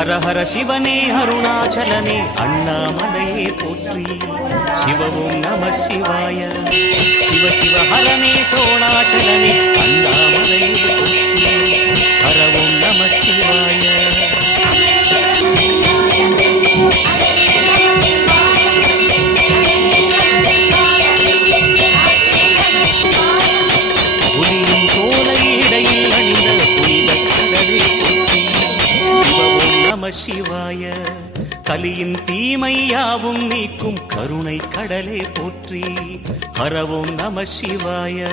ஹர ஹர சிவனே அருணாச்சலனே அண்ணாமலையே போற்றி. சிவ ஓம் நம சிவாய. சிவ சிவ ஹரனே சோணாச்சலனே அண்ணாமலையே போற்றி. ஹர ஓம் நம சிவாய. புலியின் தோலை இடையில் அணிந்த புனித கடலே போற்றி. சிவ ஓம் நம சிவாய. கலியின் தீமையாவும் நீக்கும் கருணை கடலே போற்றி. ஹர ஓம் நம சிவாய.